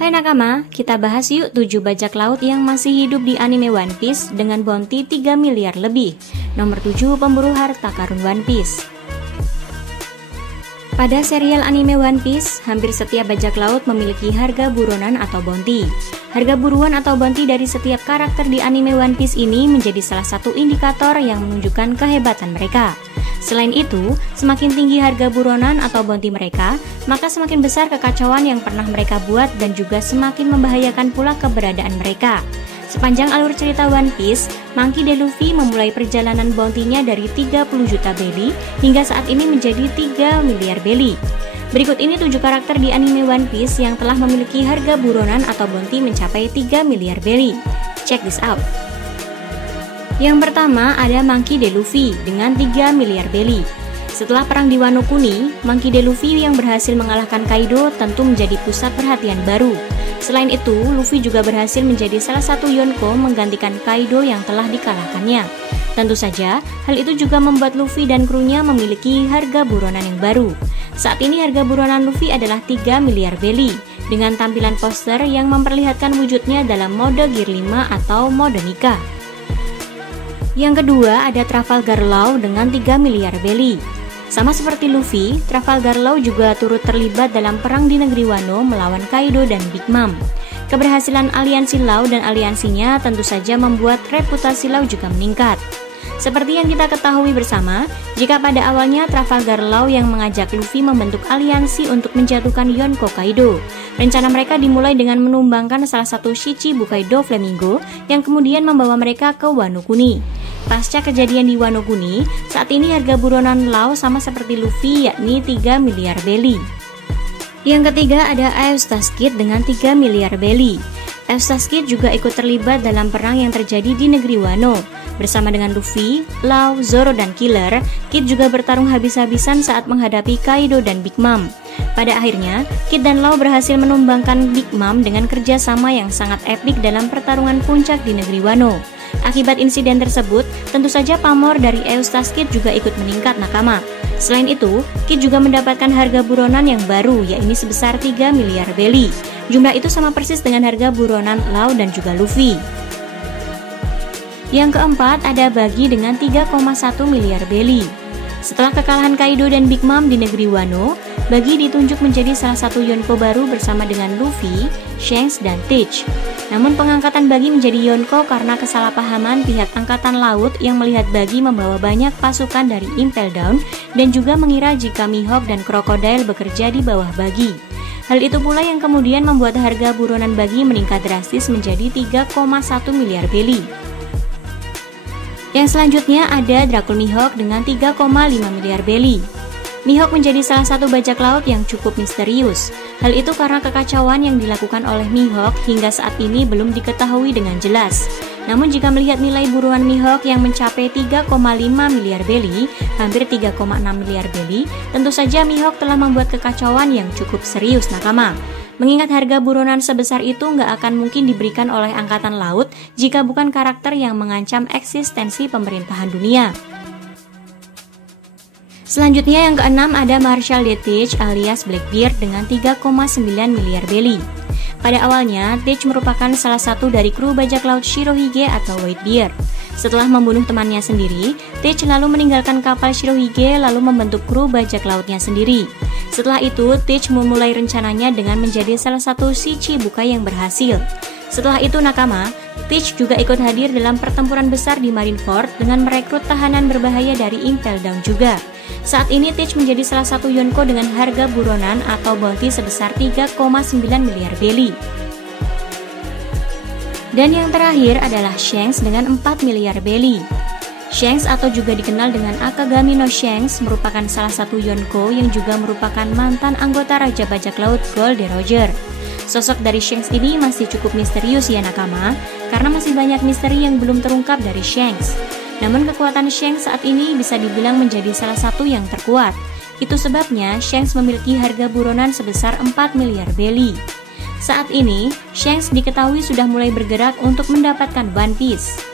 Hai nakama, kita bahas yuk 7 bajak laut yang masih hidup di anime One Piece dengan bounty 3 miliar lebih. Nomor 7, pemburu harta karun One Piece. Pada serial anime One Piece, hampir setiap bajak laut memiliki harga buronan atau bounty. Harga buruan atau bounty dari setiap karakter di anime One Piece ini menjadi salah satu indikator yang menunjukkan kehebatan mereka. Selain itu, semakin tinggi harga buronan atau bounty mereka, maka semakin besar kekacauan yang pernah mereka buat dan juga semakin membahayakan pula keberadaan mereka. Sepanjang alur cerita One Piece, Monkey D. Luffy memulai perjalanan bounty-nya dari 30 juta belly hingga saat ini menjadi 3 miliar belly. Berikut ini 7 karakter di anime One Piece yang telah memiliki harga buronan atau bounty mencapai 3 miliar belly. Check this out. Yang pertama ada Monkey D. Luffy dengan 3 miliar belly. Setelah perang di Wano Kuni, Monkey D. Luffy yang berhasil mengalahkan Kaido tentu menjadi pusat perhatian baru. Selain itu, Luffy juga berhasil menjadi salah satu Yonko menggantikan Kaido yang telah dikalahkannya. Tentu saja, hal itu juga membuat Luffy dan krunya memiliki harga buronan yang baru. Saat ini harga buronan Luffy adalah 3 miliar belly, dengan tampilan poster yang memperlihatkan wujudnya dalam mode Gear 5 atau mode nikah. Yang kedua ada Trafalgar Law dengan 3 miliar belly. Sama seperti Luffy, Trafalgar Law juga turut terlibat dalam perang di negeri Wano melawan Kaido dan Big Mom. Keberhasilan aliansi Law dan aliansinya tentu saja membuat reputasi Law juga meningkat. Seperti yang kita ketahui bersama, jika pada awalnya Trafalgar Law yang mengajak Luffy membentuk aliansi untuk menjatuhkan Yonko Kaido. Rencana mereka dimulai dengan menumbangkan salah satu Shichibukai Doflamingo yang kemudian membawa mereka ke Wano Kuni. Pasca kejadian di Wano Kuni, saat ini harga buronan Law sama seperti Luffy yakni 3 miliar belly. Yang ketiga ada Eustace Kid dengan 3 miliar belly. Eustace Kid juga ikut terlibat dalam perang yang terjadi di negeri Wano. Bersama dengan Luffy, Law, Zoro, dan Killer, Kid juga bertarung habis-habisan saat menghadapi Kaido dan Big Mom. Pada akhirnya, Kid dan Law berhasil menumbangkan Big Mom dengan kerjasama yang sangat epik dalam pertarungan puncak di negeri Wano. Akibat insiden tersebut, tentu saja pamor dari Eustace Kid juga ikut meningkat nakama. Selain itu, Kid juga mendapatkan harga buronan yang baru, yakni sebesar 3 miliar belly. Jumlah itu sama persis dengan harga buronan Law dan juga Luffy. Yang keempat ada Buggy dengan 3,1 miliar belly. Setelah kekalahan Kaido dan Big Mom di negeri Wano, Buggy ditunjuk menjadi salah satu Yonko baru bersama dengan Luffy, Shanks, dan Teach. Namun pengangkatan Buggy menjadi Yonko karena kesalahpahaman pihak Angkatan Laut yang melihat Buggy membawa banyak pasukan dari Impel Down dan juga mengira jika Mihawk dan Crocodile bekerja di bawah Buggy. Hal itu pula yang kemudian membuat harga buronan Buggy meningkat drastis menjadi 3,1 miliar belly. Yang selanjutnya ada Dracul Mihawk dengan 3,5 miliar belly. Mihawk menjadi salah satu bajak laut yang cukup misterius. Hal itu karena kekacauan yang dilakukan oleh Mihawk hingga saat ini belum diketahui dengan jelas. Namun jika melihat nilai buruan Mihawk yang mencapai 3,5 miliar belly, hampir 3,6 miliar belly, tentu saja Mihawk telah membuat kekacauan yang cukup serius nakama. Mengingat harga buronan sebesar itu nggak akan mungkin diberikan oleh Angkatan Laut jika bukan karakter yang mengancam eksistensi pemerintahan dunia. Selanjutnya yang keenam ada Marshall D. Teach alias Blackbeard dengan 3,9 miliar belly. Pada awalnya, Teach merupakan salah satu dari kru bajak laut Shirohige atau Whitebeard. Setelah membunuh temannya sendiri, Teach lalu meninggalkan kapal Shirohige lalu membentuk kru bajak lautnya sendiri. Setelah itu, Teach memulai rencananya dengan menjadi salah satu Shichibukai yang berhasil. Setelah itu nakama, Teach juga ikut hadir dalam pertempuran besar di Marineford dengan merekrut tahanan berbahaya dari Impel Down juga. Saat ini Teach menjadi salah satu Yonko dengan harga buronan atau bounty sebesar 3,9 miliar belly. Dan yang terakhir adalah Shanks dengan 4 miliar belly. Shanks atau juga dikenal dengan Akagami no Shanks merupakan salah satu Yonko yang juga merupakan mantan anggota Raja Bajak Laut Gold Roger. Sosok dari Shanks ini masih cukup misterius ya nakama, karena masih banyak misteri yang belum terungkap dari Shanks. Namun kekuatan Shanks saat ini bisa dibilang menjadi salah satu yang terkuat. Itu sebabnya Shanks memiliki harga buronan sebesar 4 miliar belly. Saat ini, Shanks diketahui sudah mulai bergerak untuk mendapatkan One Piece.